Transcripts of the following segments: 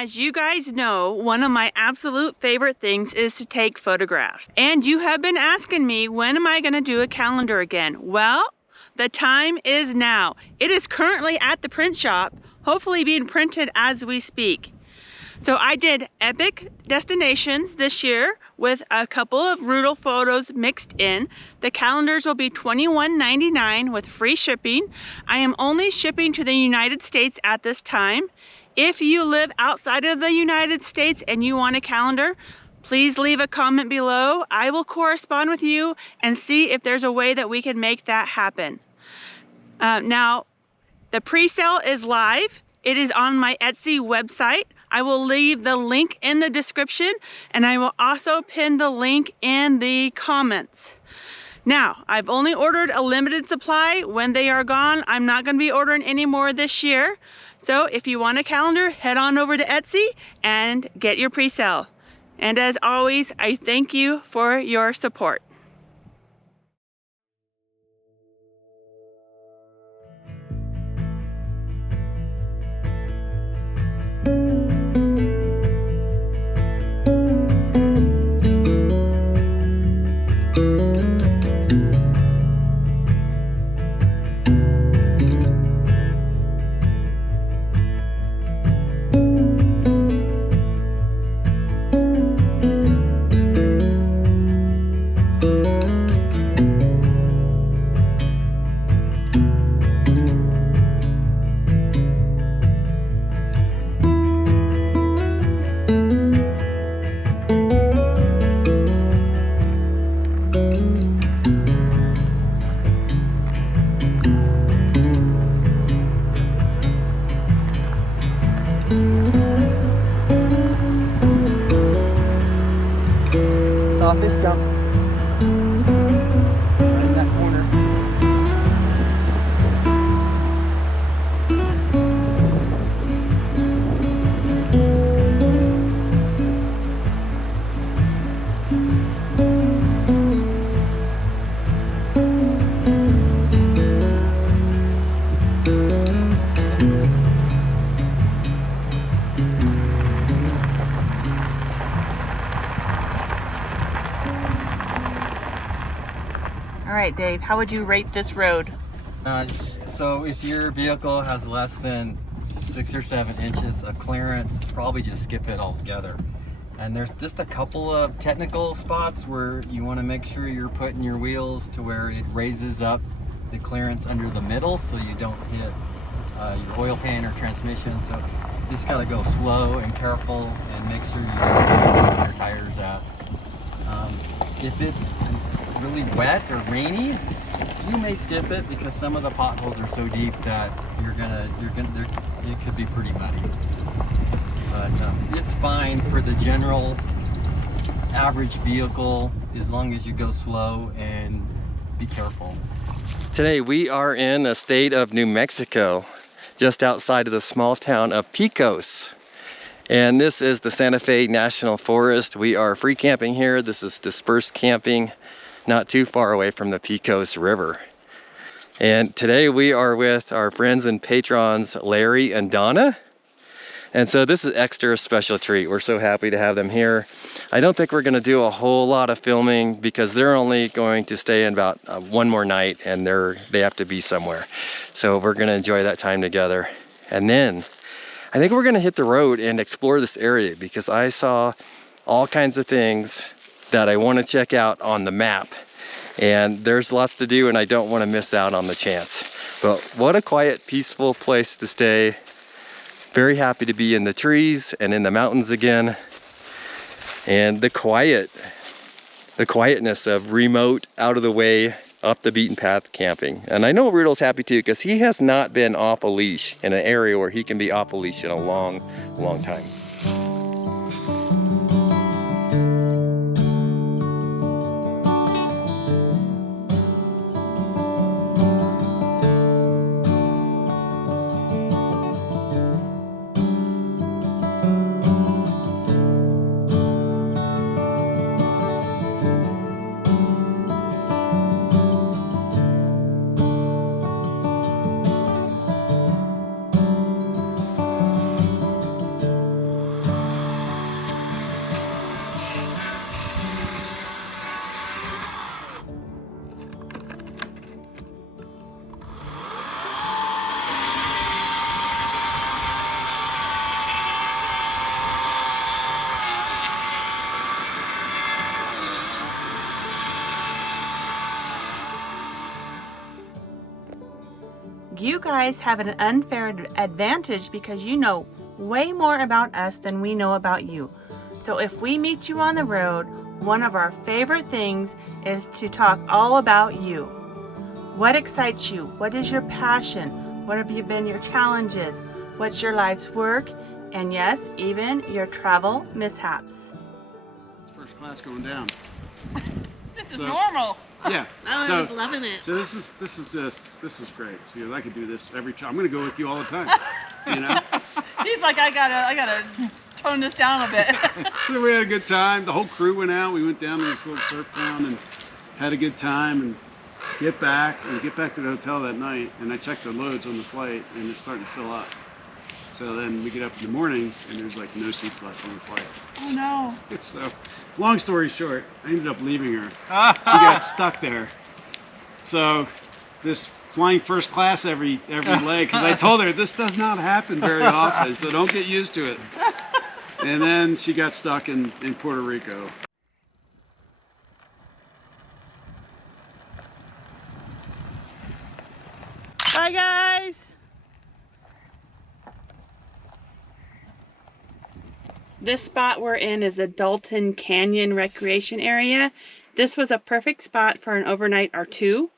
as you guys know, one of my absolute favorite things is to take photographs. And you have been asking me, when am I going to do a calendar again? Well, the time is now. It is currently at the print shop, hopefully being printed as we speak. So I did epic destinations this year with a couple of Rudel photos mixed in. The calendars will be $21.99 with free shipping. I am only shipping to the United States at this time. If you live outside of the United States and you want a calendar, please leave a comment below. I will correspond with you and see if there's a way that we can make that happen. Now, the pre-sale is live. It is on my Etsy website. I will leave the link in the description, and I will also pin the link in the comments. Now, I've only ordered a limited supply. When they are gone, I'm not going to be ordering any more this year. So if you want a calendar, head on over to Etsy and get your pre-sale. And as always, I thank you for your support. Sawfish jump. Right in that corner. All right, Dave, how would you rate this road? So if your vehicle has less than 6 or 7 inches of clearance, probably just skip it altogether. And there's just a couple of technical spots where you want to make sure you're putting your wheels to where it raises up the clearance under the middle so you don't hit your oil pan or transmission. So you just got to go slow and careful and make sure you get your tires out. If it's really wet or rainy, you may skip it because some of the potholes are so deep that it could be pretty muddy. But it's fine for the general average vehicle as long as you go slow and be careful. Today we are in the state of New Mexico, just outside of the small town of Pecos. And this is the Santa Fe National Forest. We are free camping here. This is dispersed camping, not too far away from the Pecos River. And today we are with our friends and patrons, Larry and Donna. And so this is extra special treat. We're so happy to have them here. I don't think we're gonna do a whole lot of filming because they're only going to stay in about one more night and they have to be somewhere. So we're gonna enjoy that time together. And then I think we're gonna hit the road and explore this area because I saw all kinds of things that I wanna check out on the map. And there's lots to do and I don't wanna miss out on the chance. But what a quiet, peaceful place to stay. Very happy to be in the trees and in the mountains again. And the quietness of remote, out of the way, up the beaten path camping. And I know Rudel's happy too because he has not been off a leash in an area where he can be off a leash in a long, long time. guys have an unfair advantage because you know way more about us than we know about you. So if we meet you on the road, one of our favorite things is to talk all about you. What excites you? What is your passion? What have been your challenges? What's your life's work? And yes, even your travel mishaps. It's first class going down. This is normal. Yeah. Oh, so, I was loving it. So this is great. So I could do this every time. I'm gonna go with you all the time. You know. He's like, I gotta tone this down a bit. So we had a good time. The whole crew went out. We went down to this little surf town and had a good time and get back to the hotel that night. And I checked the loads on the flight and it's starting to fill up. So then we get up in the morning and there's like no seats left on the flight. Oh no. So, long story short, I ended up leaving her. She got stuck there. So, this flying first class every leg, because I told her this does not happen very often, so don't get used to it. And then she got stuck in Puerto Rico. Bye guys. This spot we're in is the Dalton Canyon Recreation Area. This was a perfect spot for an overnight or two.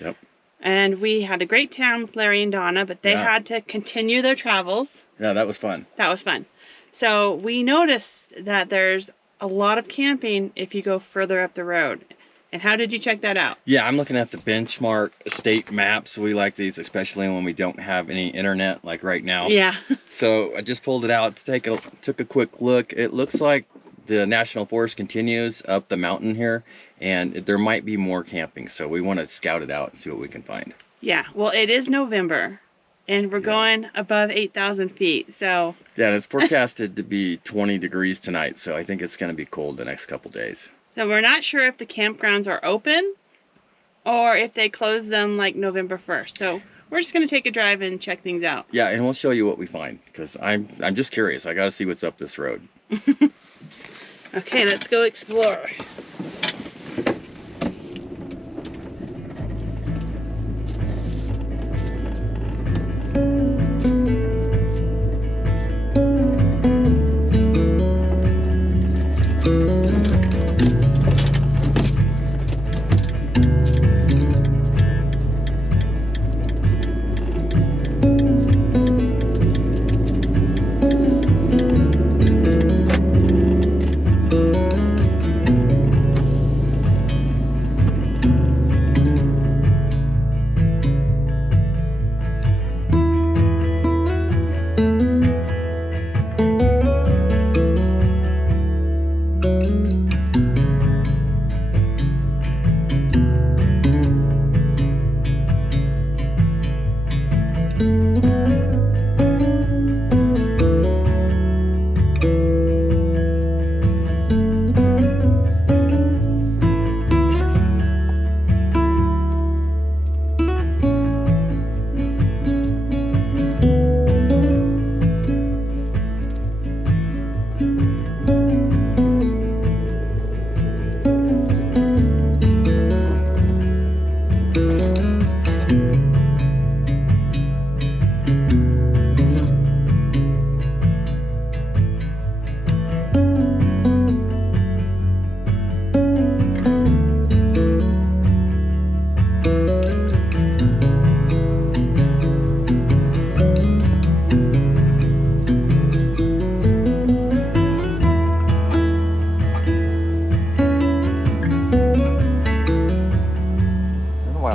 Yep. And we had a great time with Larry and Donna, but they had to continue their travels. Yeah, that was fun. That was fun. So we noticed that there's a lot of camping if you go further up the road. And how did you check that out? Yeah, I'm looking at the benchmark state maps. We like these, especially when we don't have any internet like right now. Yeah. So I just pulled it out to took a quick look. It looks like the National Forest continues up the mountain here, and there might be more camping. So we want to scout it out and see what we can find. Yeah, well, it is November, and we're going above 8,000 feet, so... Yeah, and it's forecasted to be 20 degrees tonight, so I think it's going to be cold the next couple days. So we're not sure if the campgrounds are open or if they close them like November 1st. So we're just going to take a drive and check things out. Yeah, and we'll show you what we find, because I'm just curious. I got to see what's up this road. Okay, let's go explore.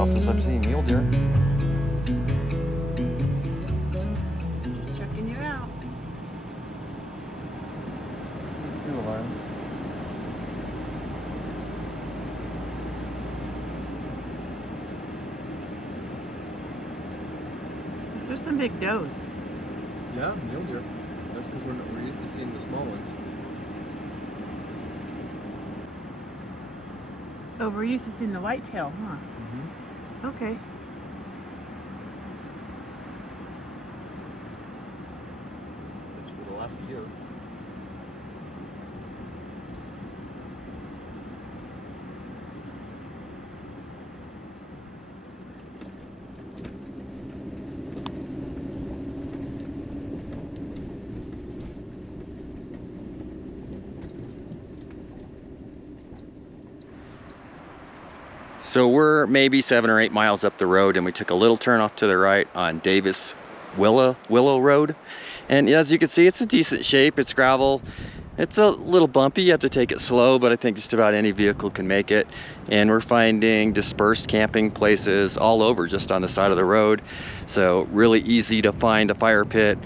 Since I've seen mule deer. Just checking you out. Two of them. There's some big does. Yeah, mule deer. That's because we're used to seeing the small ones. Oh, we're used to seeing the whitetail, huh? Okay. It's for the last year. So we're maybe 7 or 8 miles up the road, and we took a little turn off to the right on Davis-Willow Road. And as you can see, it's a decent shape. It's gravel. It's a little bumpy. You have to take it slow, but I think just about any vehicle can make it. And we're finding dispersed camping places all over just on the side of the road. So really easy to find a fire pit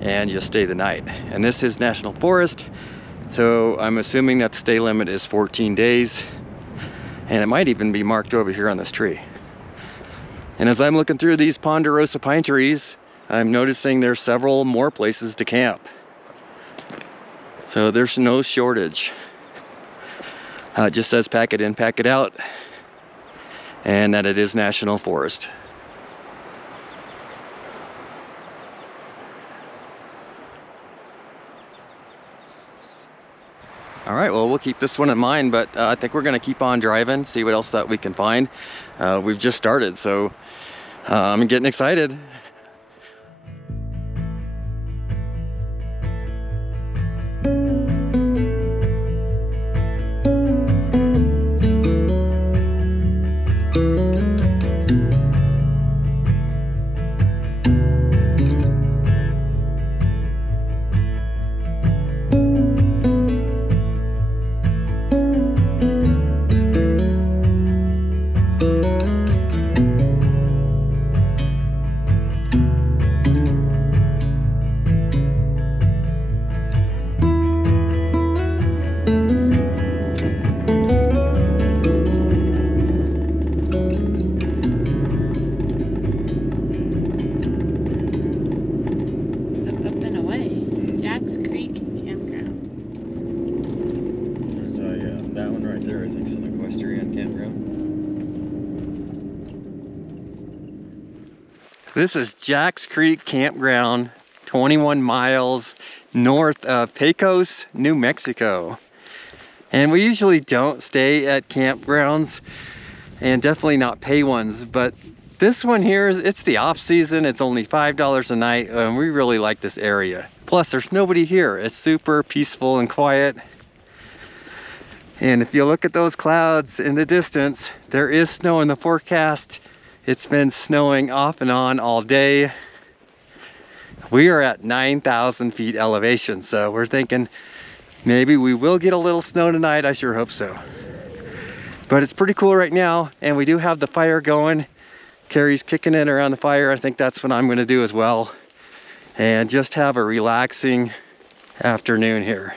and just stay the night. And this is National Forest, so I'm assuming that the stay limit is 14 days. And it might even be marked over here on this tree. And as I'm looking through these ponderosa pine trees, I'm noticing there's several more places to camp. So there's no shortage. It just says pack it in, pack it out, and that it is National Forest. All right, well, we'll keep this one in mind, but I think we're gonna keep on driving, see what else that we can find. We've just started, so I'm getting excited. This is Jack's Creek Campground, 21 miles north of Pecos, New Mexico. And we usually don't stay at campgrounds, and definitely not pay ones, but this one here, it's the off season. It's only $5 a night, and we really like this area. Plus, there's nobody here. It's super peaceful and quiet. And if you look at those clouds in the distance, there is snow in the forecast. It's been snowing off and on all day. We are at 9,000 feet elevation, so we're thinking maybe we will get a little snow tonight. I sure hope so. But it's pretty cool right now, and we do have the fire going. Carrie's kicking it around the fire. I think that's what I'm gonna do as well. And just have a relaxing afternoon here.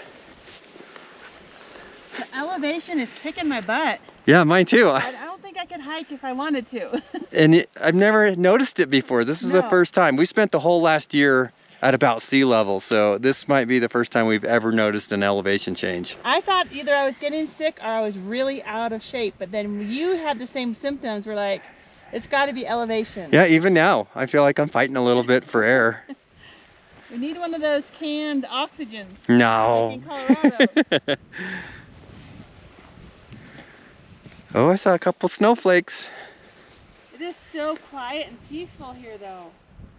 The elevation is kicking my butt. Yeah, mine too. I don't think I could hike if I wanted to. And I've never noticed it before. This is the first time. We spent the whole last year at about sea level, so this might be the first time we've ever noticed an elevation change. I thought either I was getting sick or I was really out of shape, but then you had the same symptoms. We're like, it's got to be elevation. Yeah, even now, I feel like I'm fighting a little bit for air. We need one of those canned oxygens. No. Like in Colorado. Oh, I saw a couple snowflakes. It is so quiet and peaceful here, though.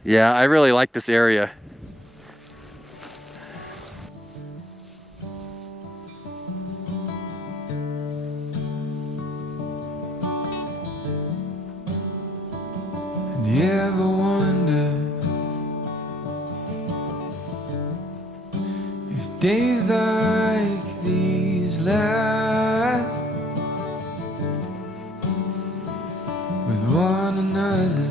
Yeah, I really like this area. And you ever wonder if days like these last with one another,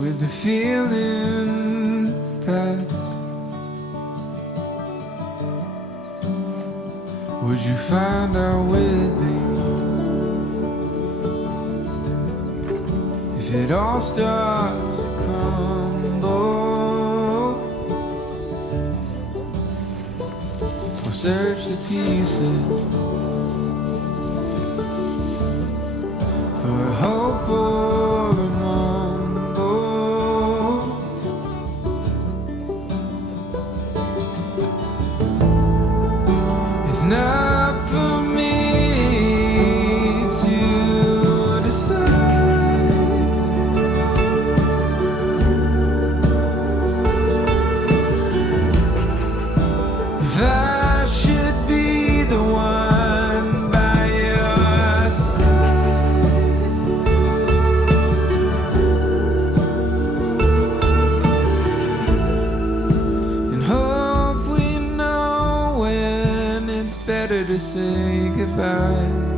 with the feeling pass? Would you find out with me if it all starts to crumble? Or search the pieces for a hope or a mumble? It's not for me to decide if I should be the one to say goodbye.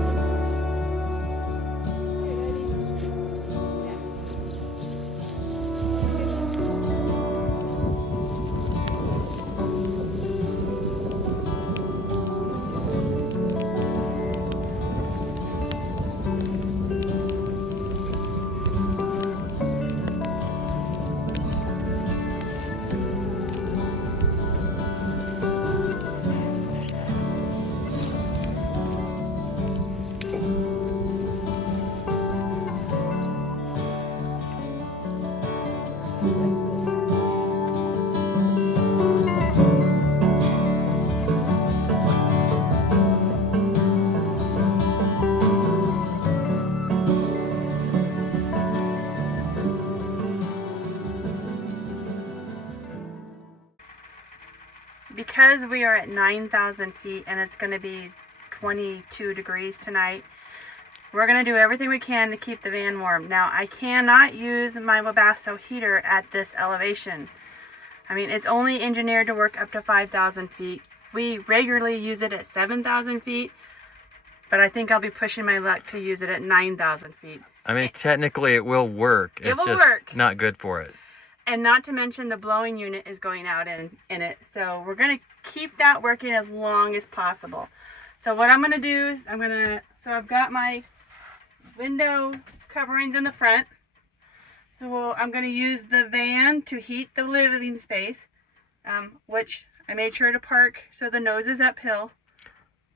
Because we are at 9,000 feet and it's going to be 22 degrees tonight, we're going to do everything we can to keep the van warm. Now, I cannot use my Webasto heater at this elevation. I mean, it's only engineered to work up to 5,000 feet. We regularly use it at 7,000 feet, but I think I'll be pushing my luck to use it at 9,000 feet. I mean, technically it will work. It It's will just work. not good for it. And not to mention the blowing unit is going out in it. So we're going to keep that working as long as possible. So what I'm going to do is so I've got my window coverings in the front. So I'm going to use the van to heat the living space, which I made sure to park so the nose is uphill.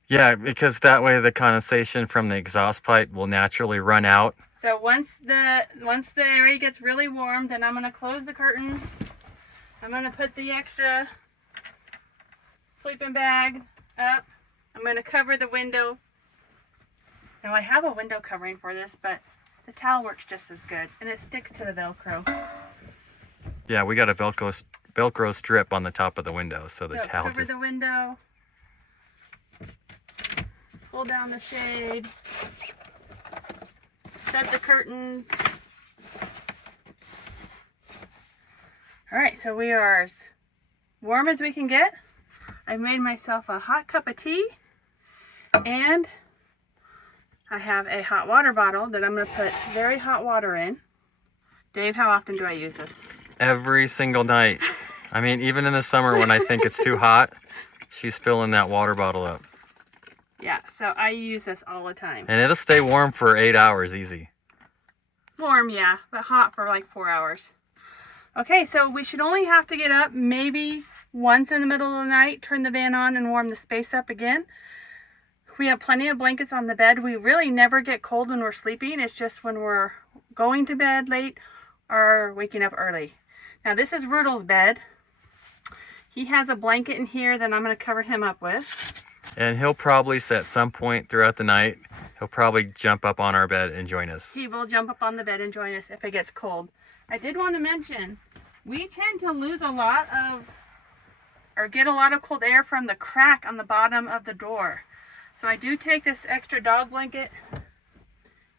Yeah, because that way the condensation from the exhaust pipe will naturally run out. So once the area gets really warm, then I'm going to close the curtain. I'm going to put the extra sleeping bag up. I'm going to cover the window. Now I have a window covering for this, but the towel works just as good, and it sticks to the Velcro. Yeah, we got a Velcro strip on the top of the window, so the towel cover just... the window. Pull down the shade. Set the curtains. All right, so we are as warm as we can get. I made myself a hot cup of tea, and I have a hot water bottle that I'm going to put very hot water in. Dave, how often do I use this? Every single night. I mean, even in the summer when I think it's too hot, she's filling that water bottle up. Yeah, so I use this all the time. And it'll stay warm for 8 hours easy. Warm, yeah, but hot for like 4 hours. Okay, so we should only have to get up maybe once in the middle of the night, turn the van on and warm the space up again. We have plenty of blankets on the bed. We really never get cold when we're sleeping. It's just when we're going to bed late or waking up early. Now this is Rudel's bed. He has a blanket in here that I'm going to cover him up with. And he'll probably, at some point throughout the night, he'll probably jump up on our bed and join us. He will jump up on the bed and join us if it gets cold. I did want to mention, we tend to lose a lot of, or get a lot of cold air from the crack on the bottom of the door. So I do take this extra dog blanket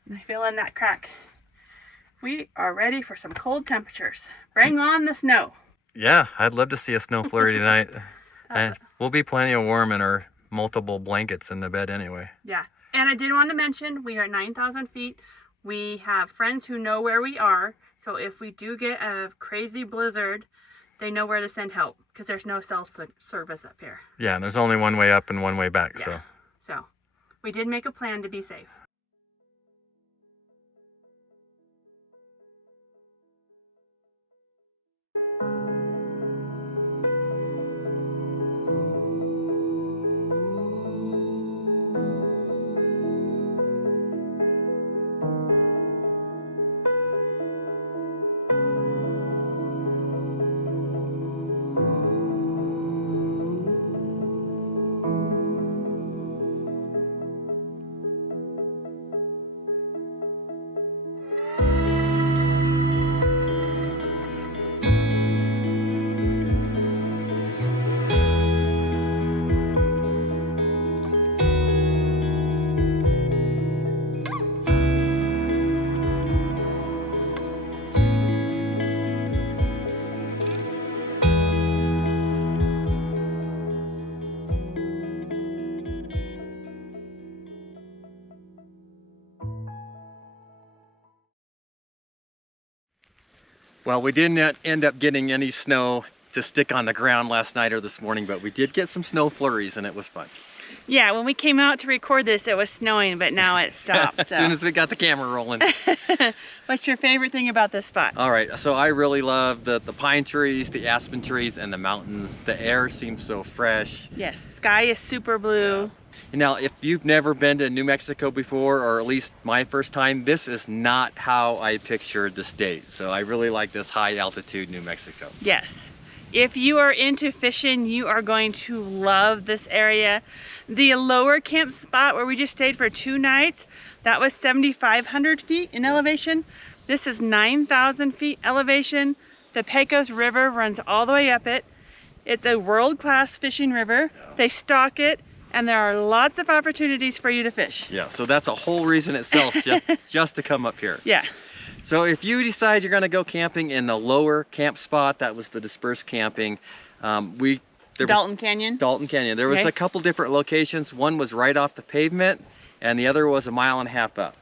and I fill in that crack. We are ready for some cold temperatures. Bring on the snow. Yeah, I'd love to see a snow flurry tonight. And we'll be plenty of warm in our multiple blankets in the bed anyway. Yeah, and I did want to mention we are at 9,000 feet. We have friends who know where we are. So if we do get a crazy blizzard, they know where to send help because there's no cell service up here. Yeah, and there's only one way up and one way back, Yeah. So we did make a plan to be safe. Well, we didn't end up getting any snow to stick on the ground last night or this morning, but we did get some snow flurries and it was fun. Yeah, when we came out to record this, it was snowing, but now it stopped. As soon as we got the camera rolling. What's your favorite thing about this spot? All right, so I really love the pine trees, the aspen trees, and the mountains. The air seems so fresh. Yes, sky is super blue. And now, if you've never been to New Mexico before, or at least my first time, this is not how I pictured the state. So I really like this high altitude New Mexico. Yes. If you are into fishing, you are going to love this area. The lower camp spot where we just stayed for 2 nights, that was 7,500 feet in elevation. This is 9,000 feet elevation. The Pecos River runs all the way up it. It's a world-class fishing river. They stock it, and there are lots of opportunities for you to fish. Yeah, so that's a whole reason itself just to come up here. Yeah. So if you decide you're gonna go camping in the lower camp spot, that was the dispersed camping, Dalton Canyon. Dalton Canyon. There was Okay. a couple different locations. One was right off the pavement, and the other was 1.5 miles up.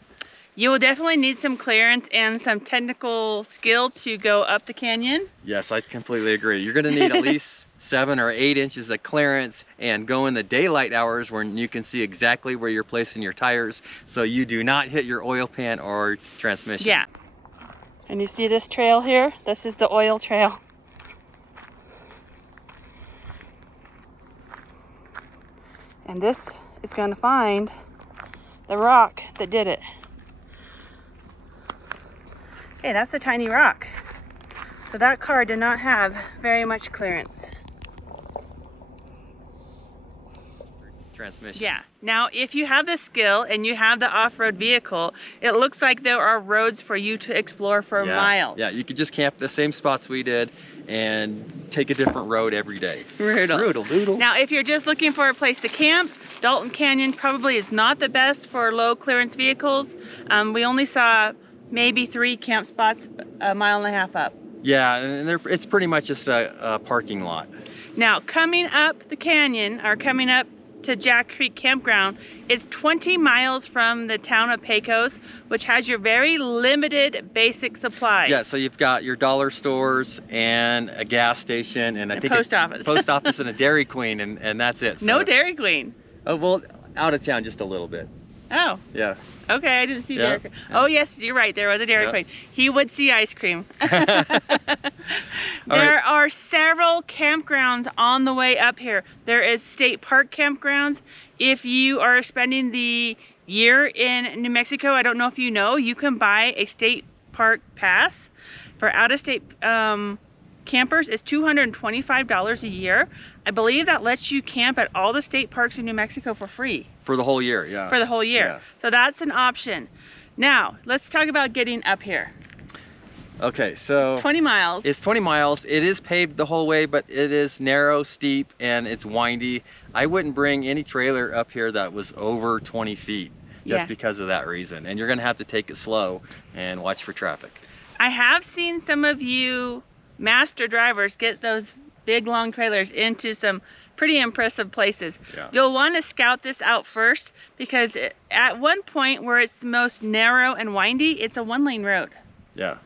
You will definitely need some clearance and some technical skill to go up the canyon. Yes, I completely agree. You're gonna need at least 7 or 8 inches of clearance and go in the daylight hours when you can see exactly where you're placing your tires so you do not hit your oil pan or transmission. Yeah. And you see this trail here? This is the oil trail. And this is going to find the rock that did it. Okay, that's a tiny rock. So that car did not have very much clearance. Transmission. Yeah. Now, if you have the skill and you have the off-road vehicle, it looks like there are roads for you to explore for miles. Yeah, you could just camp the same spots we did and take a different road every day. Brutal. Brutal, doodle. Now, if you're just looking for a place to camp, Dalton Canyon probably is not the best for low clearance vehicles. We only saw maybe 3 camp spots 1.5 miles up. Yeah, and it's pretty much just a parking lot. Now, coming up the canyon, or coming up to Jack Creek Campground, it's 20 miles from the town of Pecos, which has your very limited basic supplies. Yeah, so you've got your dollar stores and a gas station and I think post office. Post office and a Dairy Queen and that's it. So, No Dairy Queen. Oh, well, out of town just a little bit. Oh, Yeah. okay, I didn't see Yeah. Dairy Queen. Oh yes, you're right, there was a Dairy Yeah. Queen. He would see ice cream. All There right. are several campgrounds on the way up here. There is state park campgrounds. If you are spending the year in New Mexico, I don't know if you know, you can buy a state park pass for out-of-state campers. It's $225 a year. I believe that lets you camp at all the state parks in New Mexico for free For the whole year, yeah. for the whole year. Yeah. So that's an option. Now, let's talk about getting up here. Okay, so 20 miles. it's 20 miles. It is paved the whole way, but it is narrow, steep, and it's windy. I wouldn't bring any trailer up here that was over 20 feet just Yeah. because of that reason. And you're gonna have to take it slow and watch for traffic. I have seen some of you master drivers get those big long trailers into some pretty impressive places. Yeah. You'll want to scout this out first because at one point where it's the most narrow and windy, it's a 1-lane road. Yeah.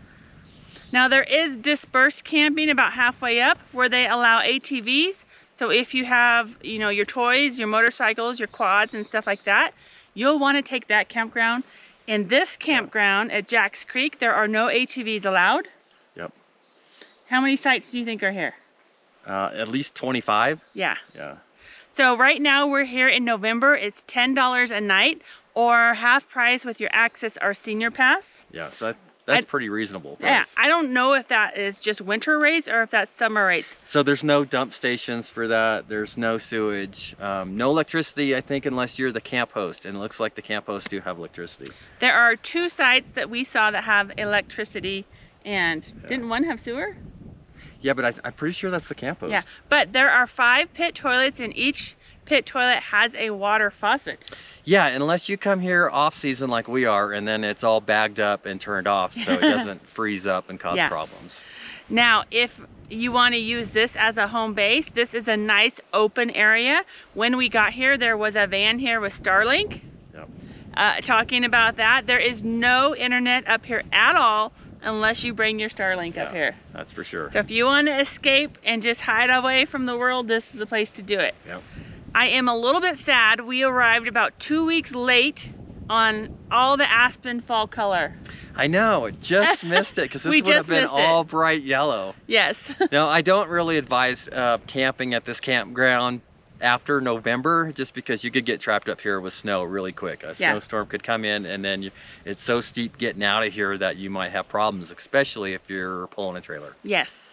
Now there is dispersed camping about halfway up where they allow ATVs. So if you have, you know, your toys, your motorcycles, your quads and stuff like that, you'll want to take that campground. In this campground at Jack's Creek, there are no ATVs allowed. Yep. How many sites do you think are here? At least 25. Yeah. Yeah. So right now we're here in November. It's $10 a night or half price with your access or senior pass. Yeah, so that's pretty reasonable price. Yeah, I don't know if that is just winter rates or if that's summer rates. So there's no dump stations for that. There's no sewage, no electricity, I think, unless you're the camp host. And it looks like the camp hosts do have electricity. There are 2 sites that we saw that have electricity and didn't one have sewer? Yeah, but I'm pretty sure that's the camp host. Yeah, but there are 5 pit toilets and each pit toilet has a water faucet. Yeah, unless you come here off season like we are, and then it's all bagged up and turned off so it doesn't freeze up and cause Yeah. problems. Now, if you want to use this as a home base, this is a nice open area. When we got here, there was a van here with Starlink. Yep. Talking about that, there is no internet up here at all unless you bring your Starlink up here. That's for sure. So if you want to escape and just hide away from the world, this is the place to do it. Yep. I am a little bit sad. We arrived about 2 weeks late on all the aspen fall color. I know, just missed it because this We would have just been missed it. all bright yellow. Yes. Now, I don't really advise camping at this campground after November, just because you could get trapped up here with snow really quick. A snowstorm could come in, and then it's so steep getting out of here that you might have problems, especially if you're pulling a trailer. Yes.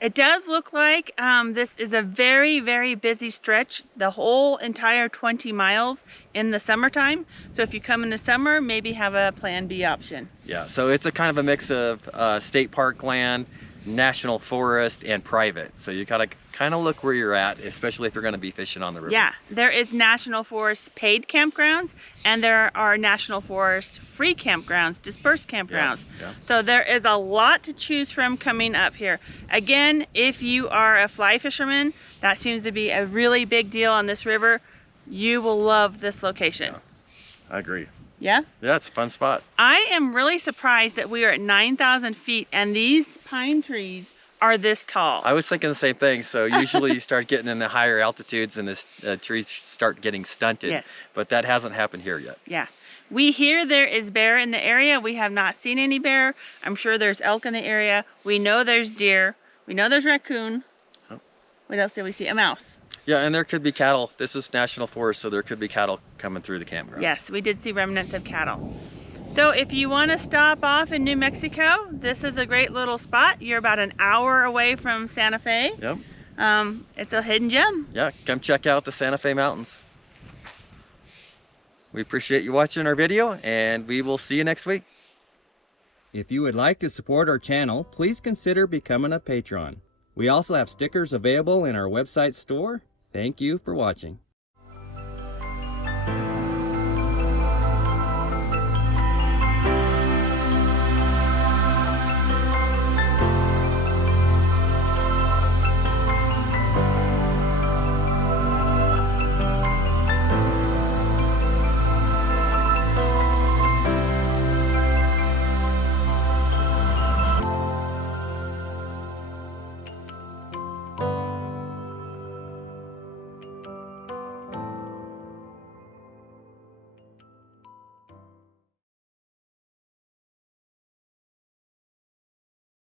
It does look like this is a very, very busy stretch, the whole entire 20 miles in the summertime. So if you come in the summer, maybe have a plan B option. Yeah, so it's a kind of a mix of state park land, national forest, and private. So you gotta kind of look where you're at, especially if you're gonna be fishing on the river. Yeah, there is National Forest paid campgrounds, and there are National Forest free campgrounds, dispersed campgrounds. Yeah. So there is a lot to choose from coming up here. Again, if you are a fly fisherman, that seems to be a really big deal on this river. You will love this location. I agree. Yeah? Yeah, it's a fun spot. I am really surprised that we are at 9,000 feet and these pine trees are this tall. I was thinking the same thing. So usually you start getting in the higher altitudes and the trees start getting stunted. Yes. But that hasn't happened here yet. Yeah. We hear there is bear in the area. We have not seen any bear. I'm sure there's elk in the area. We know there's deer. We know there's raccoon. Oh. What else did we see? A mouse. Yeah, and there could be cattle. This is national forest, so there could be cattle coming through the campground. Yes, we did see remnants of cattle. So if you want to stop off in New Mexico, this is a great little spot. You're about an hour away from Santa Fe. Yep. It's a hidden gem. Yeah, come check out the Santa Fe Mountains. We appreciate you watching our video, and we will see you next week. If you would like to support our channel, please consider becoming a patron. We also have stickers available in our website store. Thank you for watching.